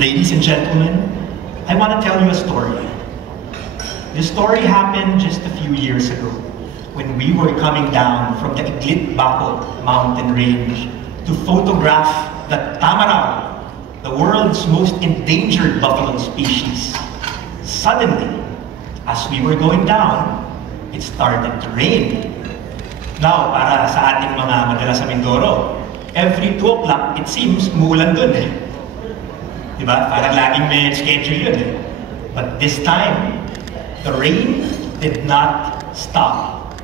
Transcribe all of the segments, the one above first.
Ladies and gentlemen, I want to tell you a story. This story happened just a few years ago when we were coming down from the Iglitbaco mountain range to photograph the tamarao, the world's most endangered buffalo species. Suddenly, as we were going down, it started to rain. Now, para sa ating mga madala sa Mindoro, every 2 o'clock, it seems, umuulan dun eh. Diba? Parang laging may schedule yun eh. But this time, the rain did not stop.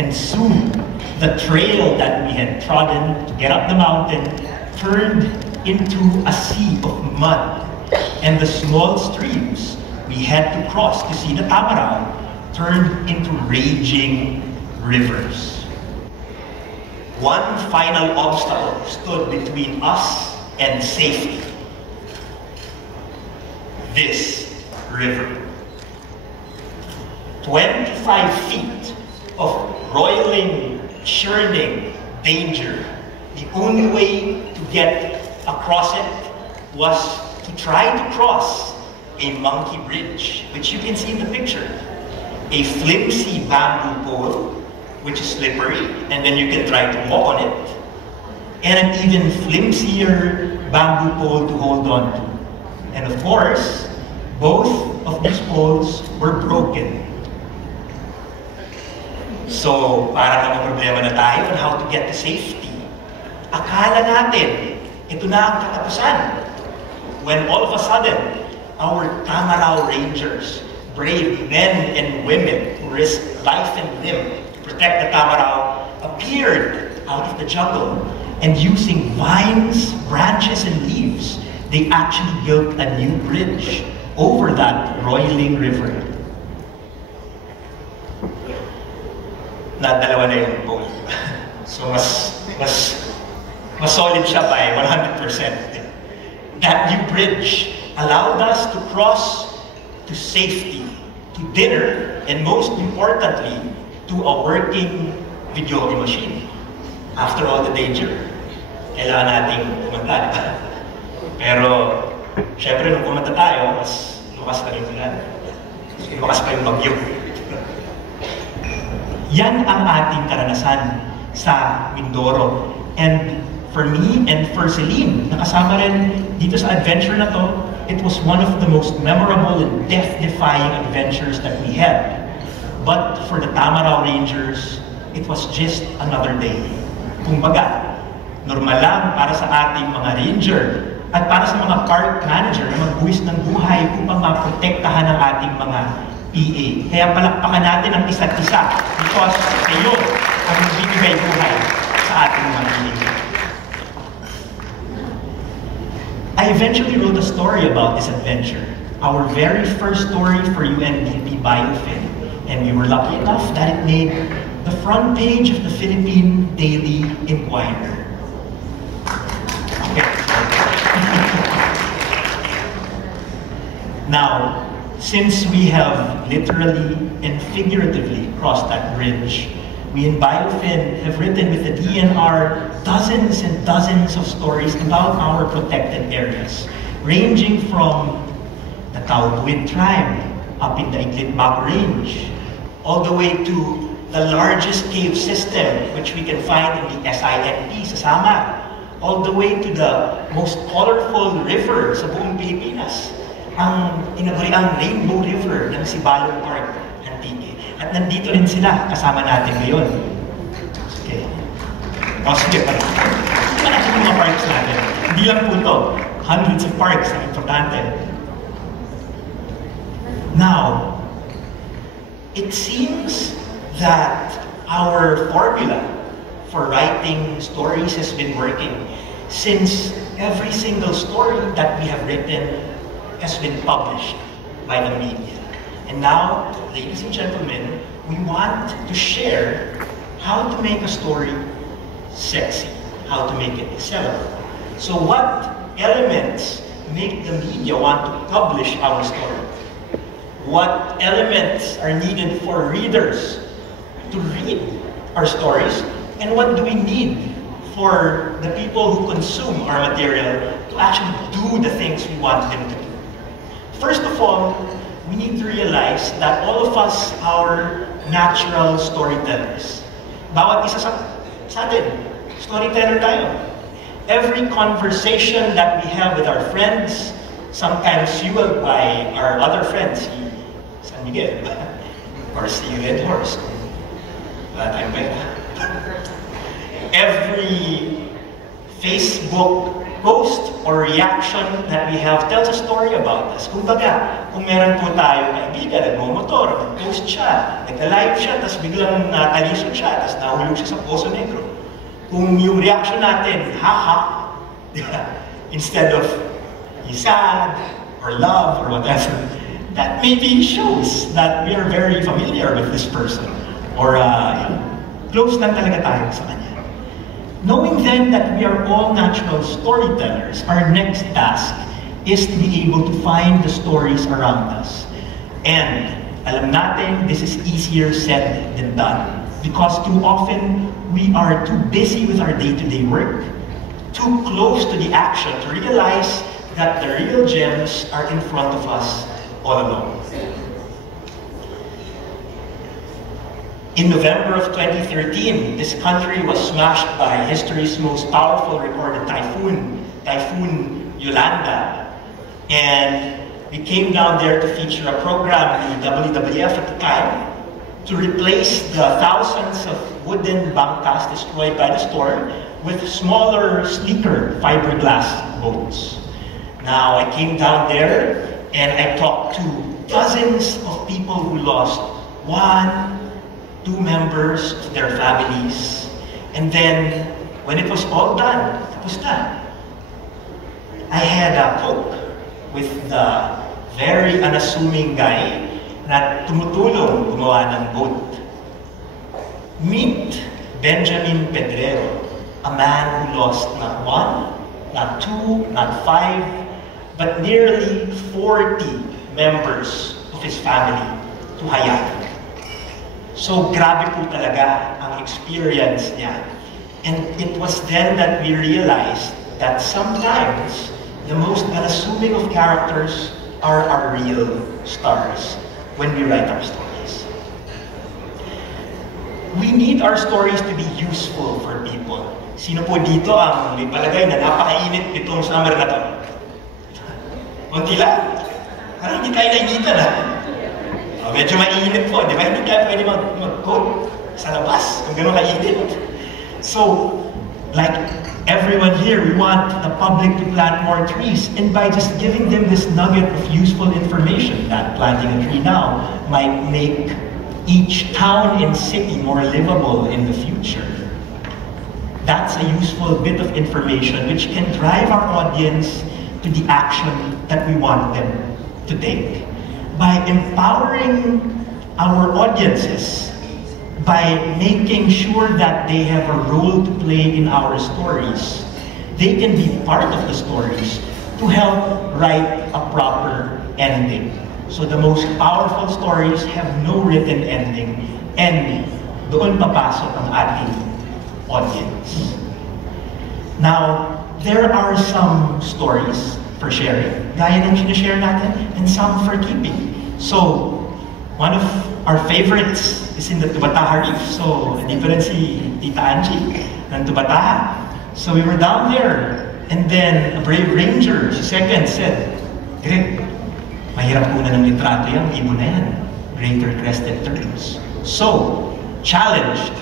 And soon, the trail that we had trodden to get up the mountain turned into a sea of mud. And the small streams we had to cross to see the tamarao turned into raging rivers. One final obstacle stood between us and safety. This river. 25 feet of roiling, churning danger. The only way to get across it was to try to cross a monkey bridge, which you can see in the picture. A flimsy bamboo pole, which is slippery, and then you can try to walk on it. And an even flimsier bamboo pole to hold on to. And of course, both of these poles were broken. So, para namang problema na tayo on how to get to safety. Akala natin, ito na ang katapusan. When all of a sudden, our tamarao rangers, brave men and women who risked life and limb to protect the tamarao, appeared out of the jungle. And using vines, branches, and leaves, they actually built a new bridge over that roiling river. Dalawa na yung pole. So mas solid siya by 100%. That new bridge allowed us to cross to safety, to dinner, and most importantly, to a working video machine. After all the danger, kailangan nating kumanta, di ba? Pero, syempre, nung kumanta tayo, mas lukas na rin sila. Lukas pa yung bagyo. Yan ang ating karanasan sa Mindoro. And for me and for Celine, nakasama rin dito sa adventure na to, it was one of the most memorable and death-defying adventures that we had. But for the Tamarao Rangers, it was just another day. Kumbaga, normal lang para sa ating mga ranger at para sa mga park manager na magbuwis ng buhay upang maprotektahan ang ating mga PA. Kaya palakpakan natin ang isa't isa because kayo ang magbibigay buhay sa ating mga PA. I eventually wrote a story about this adventure, our very first story for UNDP Biofilm, and we were lucky enough that it made the front page of the Philippine Daily Inquirer. Okay. Now, since we have literally and figuratively crossed that bridge, we in Biofin have written with the DNR dozens and dozens of stories about our protected areas, ranging from the Taotuid tribe up in the Iglitbaco range, all the way to the largest cave system which we can find in the SINP sa Samar, all the way to the most colorful river sa buong Pilipinas, ang tinaguriang Rainbow River ng Sibalong Park, Antique. At nandito rin sila, kasama natin ngayon. Okay. O sige pa rin. Ito na yung mga parks natin. Hindi lang po ito. Hundreds of parks ang importante. Now, it seems that our formula for writing stories has been working since every single story that we have written has been published by the media. And now, ladies and gentlemen, we want to share how to make a story sexy, how to make it sellable. So what elements make the media want to publish our story? What elements are needed for readers to read our stories? And what do we need for the people who consume our material to actually do the things we want them to do. First of all, we need to realize that all of us are natural storytellers. Bawat isa sa atin, storyteller tayo. Every conversation that we have with our friends, sometimes fueled by our other friends, si San Miguel, or si Red Horse. Wala tayong pera. Every Facebook post or reaction that we have tells a story about us. Kumbaga, kung meron po tayo kaibigan, nagmumotor, nag-post siya, nag-live siya, tapos biglang natalisod siya, tapos nahulog siya sa Poso Negro. Kung yung reaction natin, haha, instead of he's sad, or love, or whatever, that maybe shows that we are very familiar with this person, or close lang talaga tayo sa kanya. Knowing then that we are all natural storytellers, our next task is to be able to find the stories around us. And alam natin, this is easier said than done. Because too often, we are too busy with our day-to-day work, too close to the action to realize that the real gems are in front of us all along. In November of 2013, this country was smashed by history's most powerful recorded typhoon, Typhoon Yolanda. And we came down there to feature a program, the WWF at the time, to replace the thousands of wooden bangkas destroyed by the storm with smaller, sleeker fiberglass boats. Now, I came down there and I talked to dozens of people who lost one, two members of their families. And then, when it was all done, tapos na, I had a Coke with the very unassuming guy na tumutulong gumawa ng boat. Meet Benjamin Pedrero, a man who lost not one, not two, not five, but nearly 40 members of his family to Hayat. So grabe po talaga ang experience niya. And it was then that we realized that sometimes the most unassuming of characters are our real stars when we write our stories. We need our stories to be useful for people. Sino po dito ang may palagay na napakainit itong summer na to? Unti lang. Parang hindi tayo nainitan ha. Medyo mainit po, di ba? Hindi tayo pwede mag-coat sa labas kung gano'n kainit. So, like everyone here, we want the public to plant more trees. And by just giving them this nugget of useful information that planting a tree now might make each town and city more livable in the future. That's a useful bit of information which can drive our audience to the action that we want them to take. By empowering our audiences, by making sure that they have a role to play in our stories, they can be part of the stories to help write a proper ending. So the most powerful stories have no written ending, and doon papasok ang ating audience. Now, there are some stories for sharing, gaya ng sinishare natin, and some for keeping. So, one of our favorites is in the Tubataha Reef. So, nandito rin si Tita Angie ng Tubataha. So, we were down there, and then a brave ranger, si Second, said, Greg, mahirap muna ng litrato yung ibon na yan. Greater crested terns. So, challenged,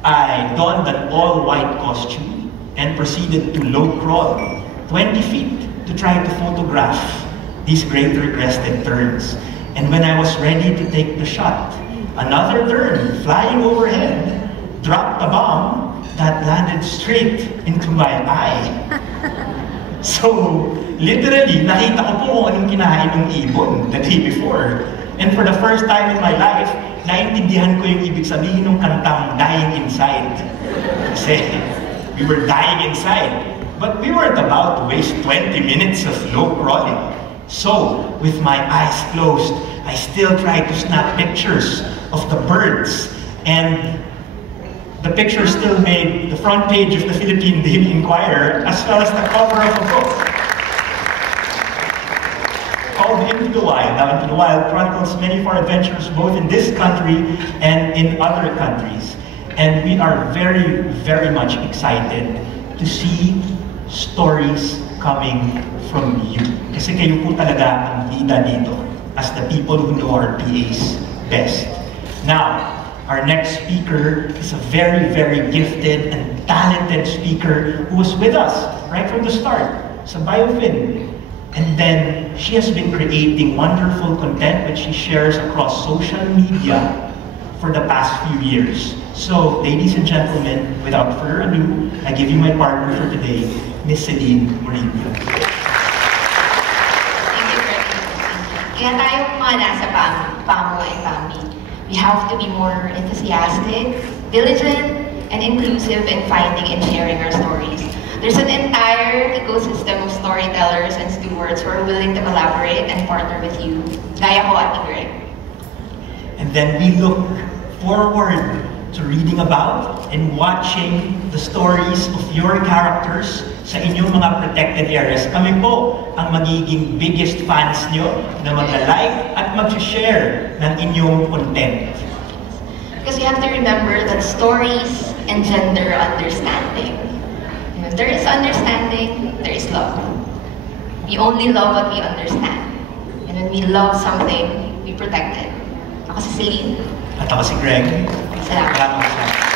I donned an all-white costume and proceeded to low crawl 20 feet to try to photograph these greater crested terns. And when I was ready to take the shot, another tern flying overhead dropped a bomb that landed straight into my eye. So, literally, nakita ko po kung anong kinain ng ibon the day before. And for the first time in my life, naintindihan ko yung ibig sabihin ng kantang Dying Inside. Kasi we were dying inside. But we weren't about to waste 20 minutes of low crawling. So, with my eyes closed, I still tried to snap pictures of the birds and the the picture still made the front page of the Philippine Daily Inquirer, as well as the cover of a book called Into the Wild. Now, Into the Wild chronicles many of our adventures both in this country and in other countries. And we are very, very much excited to see stories coming from you. Kasi kayo po talaga ang bida dito as the people who know our PAs best. Now, our next speaker is a very, very gifted and talented speaker who was with us right from the start sa BioFin. And then, she has been creating wonderful content which she shares across social media for the past few years. So, ladies and gentlemen, without further ado, I give you my partner for today, Miss Celine Murillo. Thank you, Fred. Kaya tayong mga nasa PAMO ay PAMI, we have to be more enthusiastic, diligent, and inclusive in finding and sharing our stories. There's an entire ecosystem of storytellers and stewards who are willing to collaborate and partner with you, gaya ko at ni Greg. And then we look forward to reading about and watching the stories of your characters sa inyong mga protected areas. Kami po ang magiging biggest fans nyo na magla-like at mag-share ng inyong content. Because you have to remember that stories engender understanding. If there is understanding, there is love. We only love what we understand. And when we love something, we protect it. Ako si Celine. At ako si Greg. Salamat. Salamat.